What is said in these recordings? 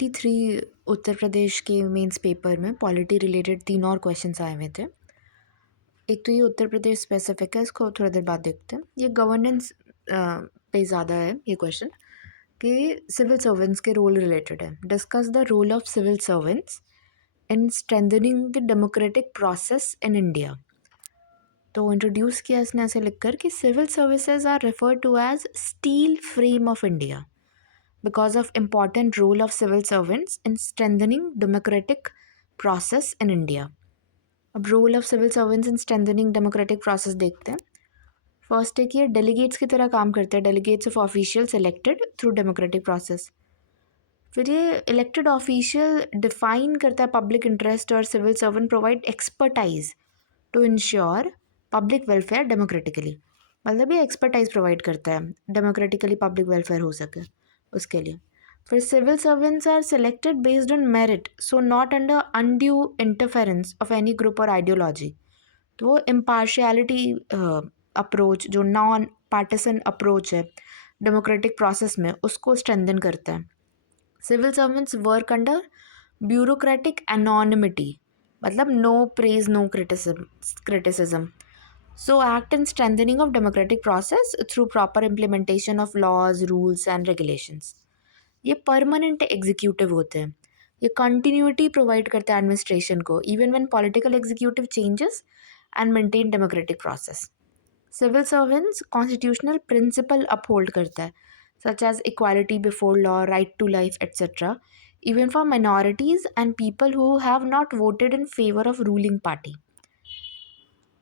2023 उत्तर प्रदेश के mains paper में polity related 3 और क्वेश्चंस आए हुए थे। एक तो ये उत्तर प्रदेश स्पेसिफिक है, इसको थोड़ी देर बाद देखते हैं। ये गवर्नेंस पे ज़्यादा है ये क्वेश्चन कि सिविल सर्वेंट्स के रोल रिलेटेड है। Discuss the role of civil servants in strengthening the democratic process in India. तो इंट्रोड्यूस किया इसने ऐसे लिखकर कि civil services are referred to as steel frame of India because of important role of civil servants in strengthening democratic process in India. अब role of civil servants in strengthening democratic process देखते हैं। First है कि ये delegates की तरह काम करते हैं, delegates of officials elected through democratic process. फिर ये इलेक्टेड ऑफिशियल डिफाइन करता है पब्लिक इंटरेस्ट और civil servant provide expertise to ensure public welfare democratically. मतलब ये एक्सपर्टाइज प्रोवाइड करता है डेमोक्रेटिकली पब्लिक वेलफेयर हो सके उसके लिए। फिर civil servants are selected based on merit, so not under undue interference of any group और आइडियोलॉजी। तो वो इम्पार्शियलिटी अप्रोच, जो नॉन पार्टिसन अप्रोच है डेमोक्रेटिक प्रोसेस में, उसको स्ट्रेंथन करता है। Civil servants work under bureaucratic anonymity, मतलब no praise no criticism, so act in strengthening of democratic process through proper implementation of laws, rules and regulations. ये permanent executive होते हैं, ये कंटिन्यूटी प्रोवाइड करते हैं एडमिनिस्ट्रेशन को even when political executive changes and maintain democratic process. Civil servants constitutional principle uphold करता है such as equality before law, right to life etcetera, even for minorities and people who have not voted in favour of ruling party.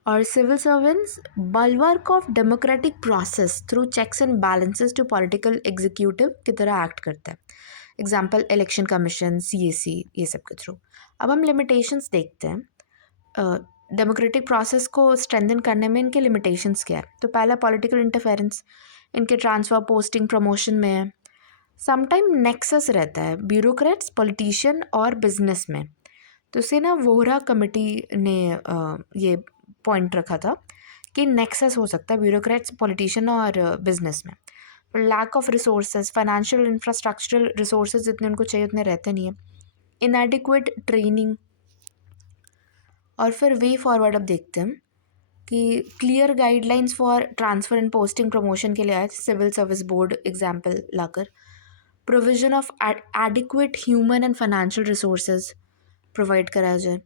और civil servants bulwark of democratic process through checks and balances to political executive की तरह act करता है। Example election commission, CAC, ये सब के through. अब हम लिमिटेशंस देखते हैं डेमोक्रेटिक प्रोसेस को स्ट्रेंथन करने में इनके लिमिटेशंस क्या है। तो पहला पॉलिटिकल इंटरफेरेंस, इनके ट्रांसफ़र, पोस्टिंग, प्रमोशन में है। समटाइम नेक्सस रहता है ब्यूरोक्रेट्स, पॉलिटिशियन और बिजनेस में। तो इसे ना वोहरा कमेटी ने ये पॉइंट रखा था कि नेक्सस हो सकता है ब्यूरोक्रेट्स, पॉलिटिशियन और बिजनेस में। Lack of resources, financial infrastructural resources जितने उनको चाहिए उतने रहते नहीं है। Inadequate training. और फिर वे फॉरवर्ड अब देखते हैं कि clear guidelines for transfer and posting promotion के लिए आए सिविल सर्विस बोर्ड एग्जाम्पल लाकर। Provision of adequate human and financial resources provide कराया जाए।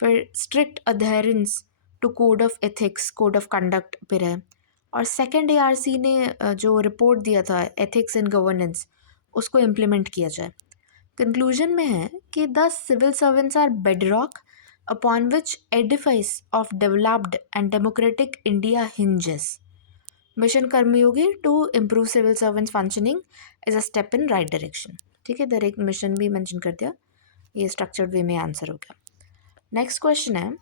फिर strict adherence to code of ethics, code of conduct पे रहे। और सेकेंड ARC ने जो रिपोर्ट दिया था एथिक्स एंड गवर्नेंस, उसको इम्प्लीमेंट किया जाए। कंक्लूजन में है कि the civil servants are bedrock upon which edifice of developed and democratic India hinges. Mission Karmayogi to improve civil servants functioning is a step in right direction. ठीक है, इधर एक मिशन भी मेंशन कर दिया, ये स्ट्रक्चर्ड वे में आंसर हो गया। नेक्स्ट क्वेश्चन है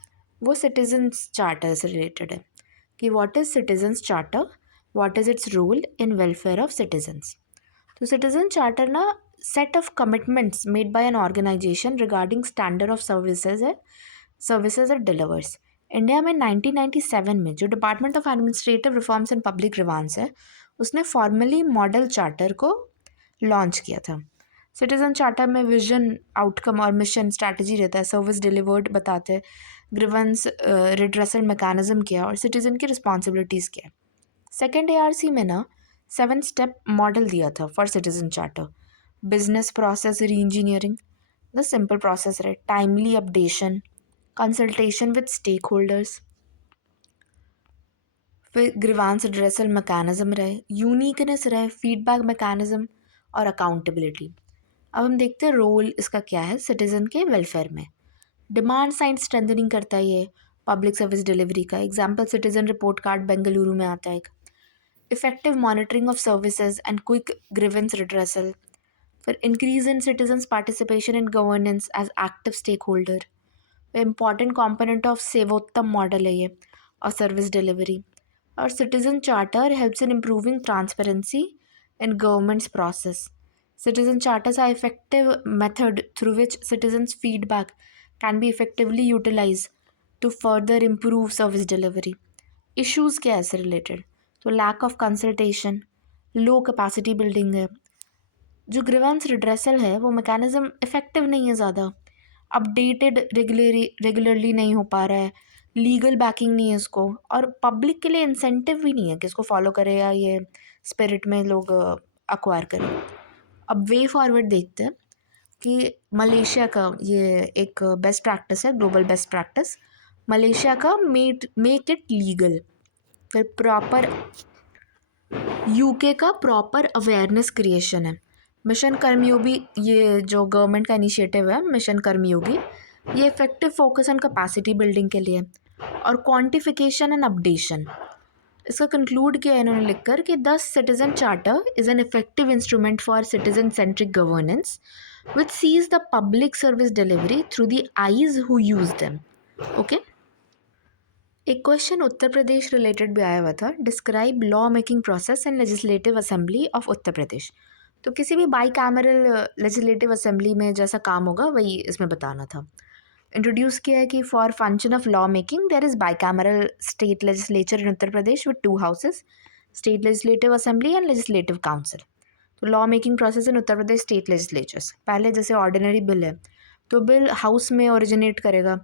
वो सिटीजन्स चार्टर से रिलेटेड है कि what is citizens charter, what is its role in welfare of citizens. तो सिटीजन चार्टर ना set of commitments made by an organisation regarding standard of services and delivers. India में 1997 में जो department of administrative reforms and public grievance है, उसने formally model charter को launch किया था। सिटीजन चार्टर में विजन, आउटकम और मिशन, स्ट्रैटेजी रहता है, सर्विस डिलीवर्ड बताते हैं, ग्रीवेंस रिड्रेसल मैकेनिज्म क्या है और सिटीजन की रिस्पॉन्सिबिलिटीज़ क्या है। सेकेंड ARC में ना 7 स्टेप मॉडल दिया था for citizen charter. Business process re engineering, the simple process रहे, timely updation, consultation with stakeholders, फिर ग्रीवांस रिड्रेसल मैकेनिज्म रहे, यूनिकनेस रहे, फीडबैक मैकेनिज्म और अकाउंटेबिलिटी। अब हम देखते हैं रोल इसका क्या है सिटीज़न के वेलफेयर में। डिमांड साइड स्ट्रेंथनिंग करता है ये पब्लिक सर्विस डिलीवरी का। Example citizen report card Bengaluru में आता है। Effective monitoring of services and quick grievance redressal. फिर increase in citizens participation in governance as active stakeholder. Important component of Sevottam model है ये और सर्विस डिलीवरी। और citizen charter helps in improving transparency in governments process. Citizen charters are effective method through which citizens' feedback can be effectively utilized to further improve service delivery. Issues क्या है इससे related? तो lack of consultation, low capacity building है, जो grievance redressal है वो mechanism effective नहीं है ज़्यादा, अपडेटेड रेगुलरली नहीं हो पा रहा है, लीगल बैकिंग नहीं है इसको, और पब्लिक के लिए इंसेंटिव भी नहीं है कि इसको फॉलो करे या ये स्पिरिट में लोग अक्वायर करें। अब वे फॉरवर्ड देखते हैं कि मलेशिया का ये एक बेस्ट प्रैक्टिस है, ग्लोबल बेस्ट प्रैक्टिस, मलेशिया का मेक इट लीगल। फिर प्रॉपर यूके का प्रॉपर अवेयरनेस क्रिएशन है, मिशन कर्मयोगी, ये जो गवर्नमेंट का इनिशिएटिव है मिशन कर्मयोगी, ये effective focus on capacity building के लिए, और क्वांटिफिकेशन एंड अपडेशन। इसका कंक्लूड किया है इन्होंने लिखकर कि the citizen charter is an effective instrument for citizen centric governance which sees the public service delivery through the eyes who use them. Okay, एक क्वेश्चन उत्तर प्रदेश रिलेटेड भी आया हुआ था, describe law making process and legislative assembly of Uttar Pradesh. तो किसी भी by cameral legislative assembly में जैसा काम होगा वही इसमें बताना था। इंट्रोड्यूस किया है कि for function of law making there is bicameral state legislature in Uttar Pradesh with 2 houses, state legislative assembly and legislative council. तो law making process in Uttar Pradesh state legislatures, पहले जैसे ऑर्डिनरी बिल है तो बिल हाउस में originate करेगा,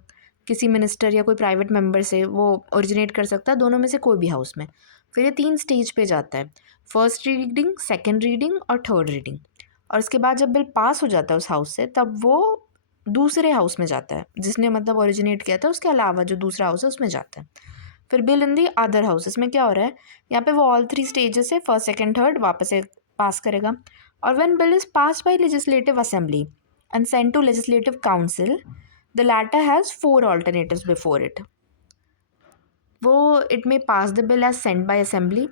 किसी minister या कोई प्राइवेट मेंबर से वो ओरिजिनेट कर सकता है, दोनों में से कोई भी हाउस में। फिर ये 3 स्टेज पे जाता है, फर्स्ट रीडिंग, सेकेंड रीडिंग और थर्ड रीडिंग। और उसके बाद जब बिल पास हो जाता है उस हाउस से, तब वो दूसरे हाउस में जाता है, जिसने मतलब ओरिजिनेट किया था उसके अलावा जो दूसरा हाउस है उसमें जाता है। फिर bill in the other house, इसमें क्या हो रहा है, यहाँ पे वो ऑल 3 स्टेजेस से फर्स्ट सेकेंड थर्ड वापस से पास करेगा। और when bill is pass by legislative assembly and sent to legislative council, the latter has 4 alternatives before it. वो it may pass the bill as sent by assembly,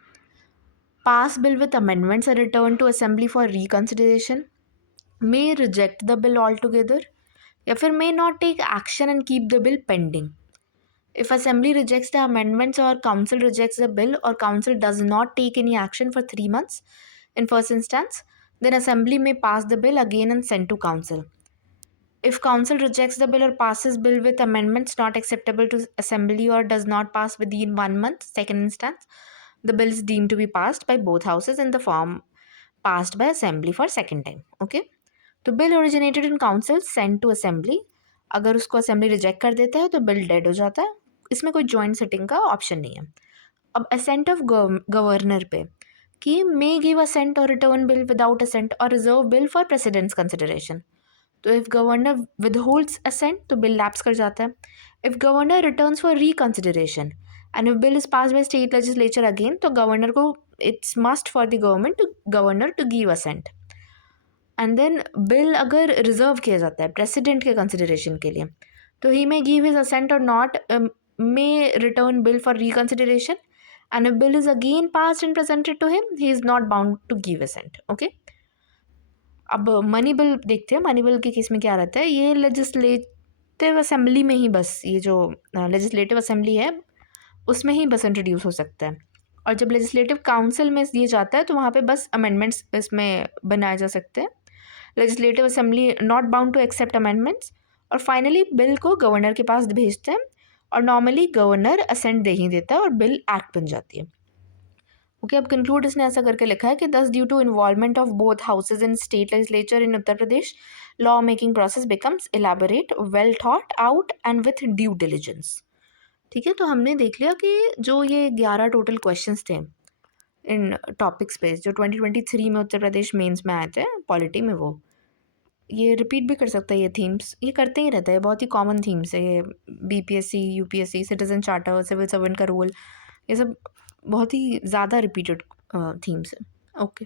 pass bill with amendments and return to assembly for reconsideration, may reject the bill altogether, या फिर may not take action and keep the bill pending. If assembly rejects the amendments or council rejects the bill or council does not take any action for 3 months in first instance, then assembly may pass the bill again and send to council. If council rejects the bill or passes bill with amendments not acceptable to assembly or does not pass within 1 month, second instance, the bill is deemed to be passed by both houses in the form passed by assembly for second time. Okay, तो bill originated in council send to assembly, अगर उसको assembly reject कर देता है तो bill dead हो जाता है, इसमें कोई जॉइंट सिटिंग का ऑप्शन नहीं है। अब असेंट ऑफ गवर्नर पे कि मे गिव असेंट और रिटर्न बिल विदाउट असेंट और reserve bill for president's consideration. तो इफ़ गवर्नर विदहोल्ड्स असेंट तो बिल लैप्स कर जाता है। If governor returns for reconsideration and if bill is pass by state legislature again, तो governor को it's must for the governor to give assent. And then bill अगर reserve किया जाता है प्रेसिडेंट के कंसिडरेशन के लिए, तो he may give his assent और not, may return bill for reconsideration, and if bill is again passed and presented to him, he is not bound to give assent. Okay, अब money bill देखते हैं। Money bill के case में क्या रहता है, ये लेजिस्लेटिव असेंबली में ही बस, ये जो लेजिस्लेटिव असेंबली है उसमें ही बस इंट्रोड्यूस हो सकता है, और जब लेजिस्लेटिव काउंसिल में ये जाता है तो वहाँ पे बस अमेंडमेंट्स इसमें बनाए जा सकते हैं। Legislative assembly not bound to accept amendments, और फाइनली बिल को गवर्नर के पास भेजते हैं, और नॉर्मली गवर्नर असेंट दे ही देता है और बिल एक्ट बन जाती है। ओके, अब कंक्लूड इसने ऐसा करके लिखा है कि thus due to involvement of both houses in state legislature in Uttar Pradesh, law making process becomes elaborate, well thought out and with due diligence. ठीक है, तो हमने देख लिया कि जो ये 11 टोटल क्वेश्चंस थे इन टॉपिक्स पे जो 2023 में उत्तर प्रदेश मेंस में आए थे पॉलिटी में, वो ये रिपीट भी कर सकता है, ये थीम्स ये करते ही रहता है, बहुत ही कॉमन थीम्स है ये, BPSC, UPSC, citizen charter, civil servant का रोल, ये सब बहुत ही ज़्यादा रिपीटेड थीम्स है। ओके।